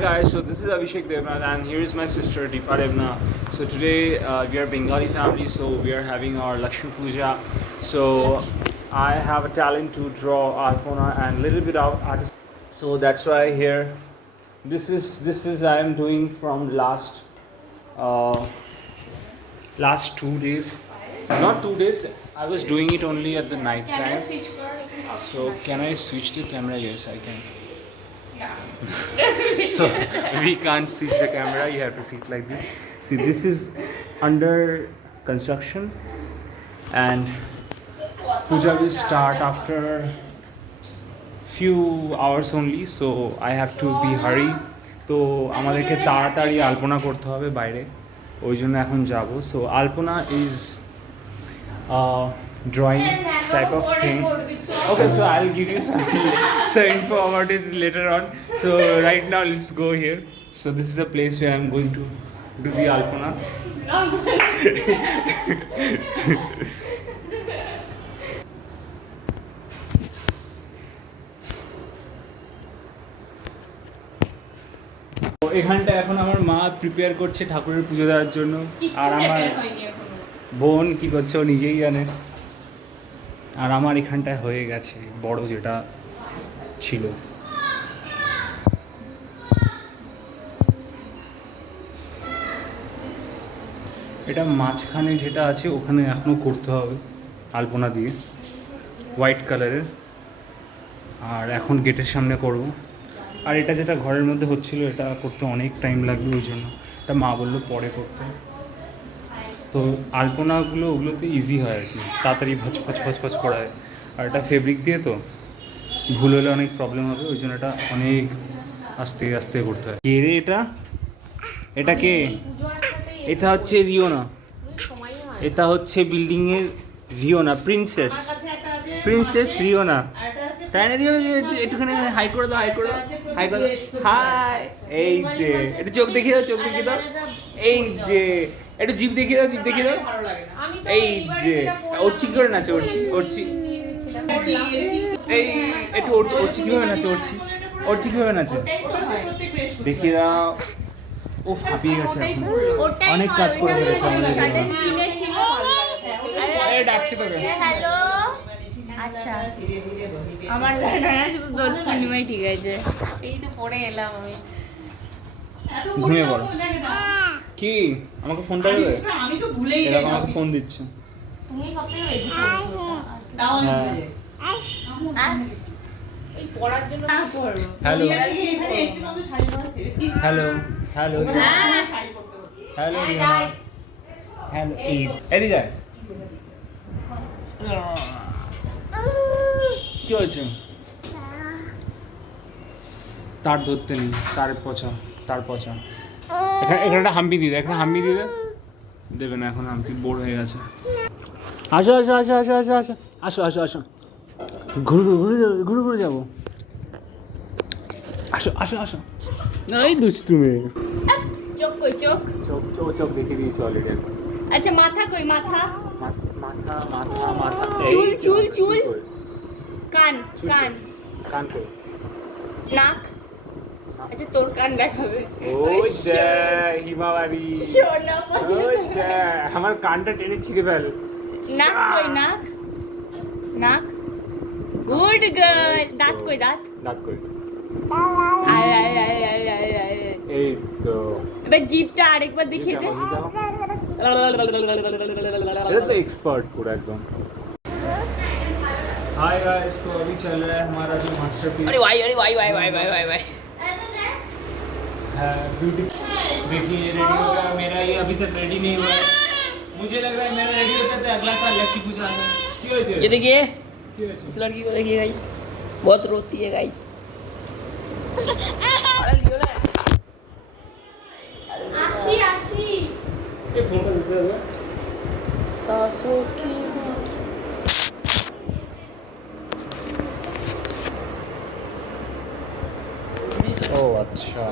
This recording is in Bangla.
Hey guys, so this is Abhishek Devnath and here is my sister Deepa Devna. So today we are Bengali family, so we are having our Lakshmi Puja. So I have a talent to draw Alpona and little bit of artist. So that's why here this is I am doing from uh, last 2 days. Not 2 days. I was doing it only at the night time. So can I switch the camera? Yes, I can. So we can't switch the camera, you have to sit like this. See, this is under construction and puja will start after few hours only, so I have to be hurry. তো আমাদেরকে তাড়াতাড়ি আলপনা করতে হবে বাইরে, ওই জন্য এখন যাব. So Alpana is drawing type of thing. Okay, so I'll give you some info about it later on. So right now let's go here. So this is a place where I'm going to do the Alpana. তো এখানটা এখন আমার মা প্রিপেয়ার করছে ঠাকুরের পুজো দেওয়ার জন্য, আর আমার বোন কি করছে ও নিজেই জানে, আর আমার এখানটায় হয়ে গেছে বড় যেটা ছিল. এটা মাঝখানে যেটা আছে ওখানে এখনো করতে হবে আলপনা দিয়ে, হোয়াইট কালারের, আর এখন গেটের সামনে করব. আর এটা যেটা ঘরের মধ্যে হচ্ছিল এটা করতে অনেক টাইম লাগবে, ওই জন্য এটা মা বললো পরে করতে. তো আলপনাগুলো ওগুলোতে ইজি হয় আর কি, তাড়াতাড়ি ভচ করা হয়. আর এটা ফেব্রিক দিয়ে তো ভুল হলে অনেক প্রবলেম হবে, ওই জন্য এটা অনেক আস্তে আস্তে করতে হয়. কে রে এটা? এটা কে? এটা হচ্ছে রিওনা, এটা হচ্ছে বিল্ডিংয়ের রিওনা, প্রিন্সেস রিওনা. তাই না রিওনা? একটুখানি হাই করে দাও, হাই করে দাও, হাই করে দাও. হাই, এই যে একটু চোখ দেখিয়ে দাও, চোখ দেখিয়ে দাও. এই যে একটু জিভ দেখিয়ে দাও, জিভ দেখিয়ে দাও. এই যে ওরচি করে নাচে, ওরচি. এই একটু ওরচি কিভাবে নাচে, ওরচি কিভাবে নাচে দেখিয়ে দাও. ও ফাঁপিয়ে গেছে, অনেক কাজ করে ফেলেছে আমাদের. ডাকছে তোকে. হ্যালো, আচ্ছা আমার শুধু দোল পূর্ণিমাই ঠিক আছে. এই তো পড়ে এলাম আমি. ঘুমিয়ে পড়ো. কি আমাকে ফোনটা দেবে? আমি তো ভুলেই গেছি, আমাকে ফোন দিচ্ছে. তুমি সবথেকে রেডি করেছো তাও ভুলে এই পড়ার জন্য না পড়বো. হ্যালো এখানে এসে আমাদের শাড়ি পরা ছেড়ে দিই. হ্যালো হ্যালো শাড়ি পরতে হবে. Hello hello. এদি যায় কি হয়েছে? তার ধরতে নেই, তার পচা. এখানে একটা হাম্পি দিয়ে দেবে, দেবে না এখন, হাম্পি বোর হয়ে গেছে. আসো ঘুরে যাবো. আসো না, এই দুষ্টু মেয়ে. চোখ দেখিয়ে দিয়েছি অলরেডি. আচ্ছা মাথা কই? মাথা চুল কান কই? নাক. আচ্ছা তোর কান দেখাবে. ওই দে হিমাবাড়ি, ওই দে আমার কানটা টেনে ছিঁড়ে ফেল. নাক কই? নাক গুড গার্ল. দাঁত কই? এই তো. এবার জিভটা আরেকবার দেখিয়ে দে. এটা তো एक्सपर्ट पूरा एकदम. हाय गाइस, तो अभी चल रहा है हमारा जो मास्टरपीस. अरे भाई है ब्यूटी. देखिए ये रेडी हो गया, मेरा ये अभी तक रेडी नहीं हुआ है. मुझे लग रहा है मेरा रेडी होता है अगला साल लक्ष्मी पूजा आ जाए. ये देखिए इस लड़की को, देखिए गाइस बहुत रोती है गाइस. अरे लियो ना. आशी ये फोन का दिखा हुआ सासों की. ओ अच्छा.